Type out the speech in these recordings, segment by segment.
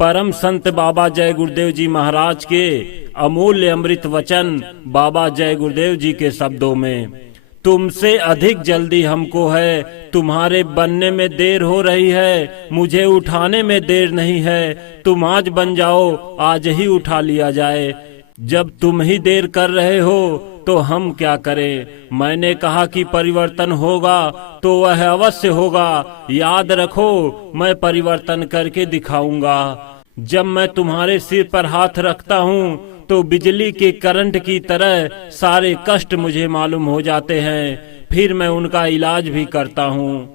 परम संत बाबा जय गुरुदेव जी महाराज के अमूल्य अमृत वचन बाबा जय गुरुदेव जी के शब्दों में। तुमसे अधिक जल्दी हमको है, तुम्हारे बनने में देर हो रही है, मुझे उठाने में देर नहीं है। तुम आज बन जाओ, आज ही उठा लिया जाए। जब तुम ही देर कर रहे हो तो हम क्या करें। मैंने कहा कि परिवर्तन होगा तो वह अवश्य होगा। याद रखो, मैं परिवर्तन करके दिखाऊंगा। जब मैं तुम्हारे सिर पर हाथ रखता हूँ तो बिजली के करंट की तरह सारे कष्ट मुझे मालूम हो जाते हैं, फिर मैं उनका इलाज भी करता हूँ।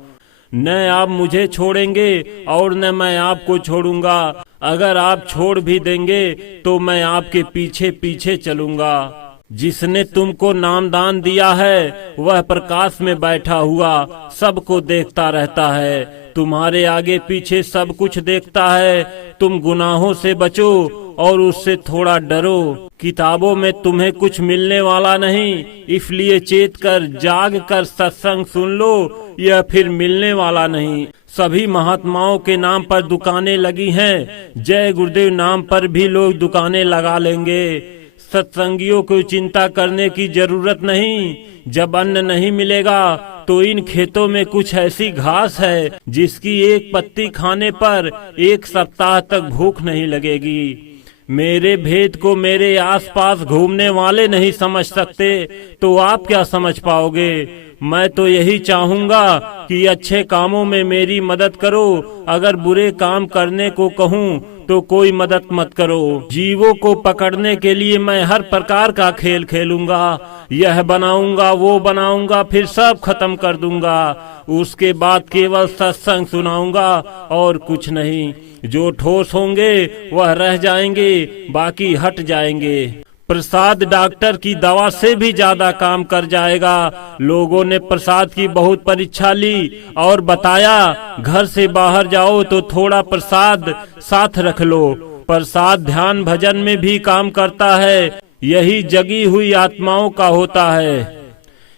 न आप मुझे छोड़ेंगे और न मैं आपको छोड़ूंगा। अगर आप छोड़ भी देंगे तो मैं आपके पीछे पीछे चलूंगा। जिसने तुमको नामदान दिया है वह प्रकाश में बैठा हुआ सबको देखता रहता है, तुम्हारे आगे पीछे सब कुछ देखता है। तुम गुनाहों से बचो और उससे थोड़ा डरो। किताबों में तुम्हें कुछ मिलने वाला नहीं, इसलिए चेत कर जाग कर सत्संग सुन लो, यह फिर मिलने वाला नहीं। सभी महात्माओं के नाम पर दुकानें लगी हैं, जय गुरुदेव नाम पर भी लोग दुकानें लगा लेंगे। सत्संगियों को चिंता करने की जरूरत नहीं। जब अन्न नहीं मिलेगा तो इन खेतों में कुछ ऐसी घास है जिसकी एक पत्ती खाने पर 1 सप्ताह तक भूख नहीं लगेगी। मेरे भेद को मेरे आसपास घूमने वाले नहीं समझ सकते तो आप क्या समझ पाओगे। मैं तो यही चाहूंगा कि अच्छे कामों में मेरी मदद करो। अगर बुरे काम करने को कहूँ तो कोई मदद मत करो। जीवों को पकड़ने के लिए मैं हर प्रकार का खेल खेलूंगा, यह बनाऊंगा वो बनाऊंगा, फिर सब खत्म कर दूंगा। उसके बाद केवल सत्संग सुनाऊंगा और कुछ नहीं। जो ठोस होंगे वह रह जाएंगे, बाकी हट जाएंगे। प्रसाद डॉक्टर की दवा से भी ज्यादा काम कर जाएगा। लोगों ने प्रसाद की बहुत परीक्षा ली और बताया घर से बाहर जाओ तो थोड़ा प्रसाद साथ रख लो। प्रसाद ध्यान भजन में भी काम करता है। यही जगी हुई आत्माओं का होता है।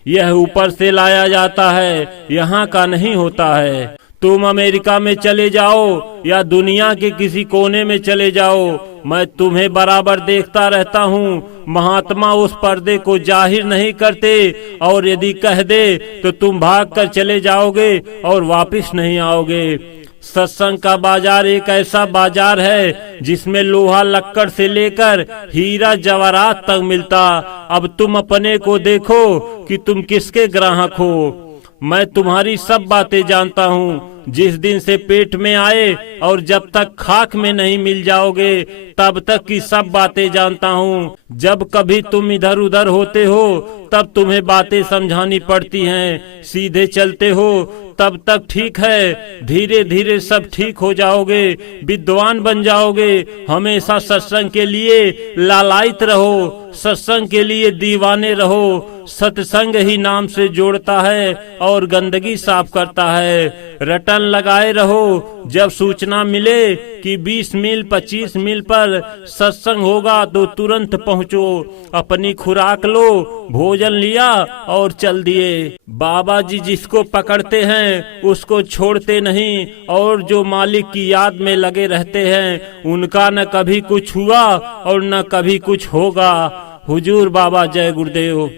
यह ऊपर से लाया जाता है, यहाँ का नहीं होता है। तुम अमेरिका में चले जाओ या दुनिया के किसी कोने में चले जाओ, मैं तुम्हें बराबर देखता रहता हूँ। महात्मा उस पर्दे को जाहिर नहीं करते और यदि कह दे तो तुम भागकर चले जाओगे और वापस नहीं आओगे। सत्संग का बाजार एक ऐसा बाजार है जिसमें लोहा लक्कड़ से लेकर हीरा जवाहरात तक मिलता। अब तुम अपने को देखो कि तुम किसके ग्राहक हो। मैं तुम्हारी सब बातें जानता हूँ। जिस दिन से पेट में आए और जब तक खाक में नहीं मिल जाओगे तब तक की सब बातें जानता हूँ। जब कभी तुम इधर उधर होते हो तब तुम्हें बातें समझानी पड़ती हैं। सीधे चलते हो तब तक ठीक है, धीरे धीरे सब ठीक हो जाओगे, विद्वान बन जाओगे। हमेशा सत्संग के लिए लालायित रहो, सत्संग के लिए दीवाने रहो। सत्संग ही नाम से जोड़ता है और गंदगी साफ करता है। रटन लगाए रहो। जब सूचना मिले कि 20 मील 25 मील पर सत्संग होगा तो तुरंत पहुँचो। अपनी खुराक लो, भोजन लिया और चल दिए। बाबा जी जिसको पकड़ते हैं उसको छोड़ते नहीं और जो मालिक की याद में लगे रहते हैं उनका न कभी कुछ हुआ और न कभी कुछ होगा। हुजूर बाबा जय गुरुदेव।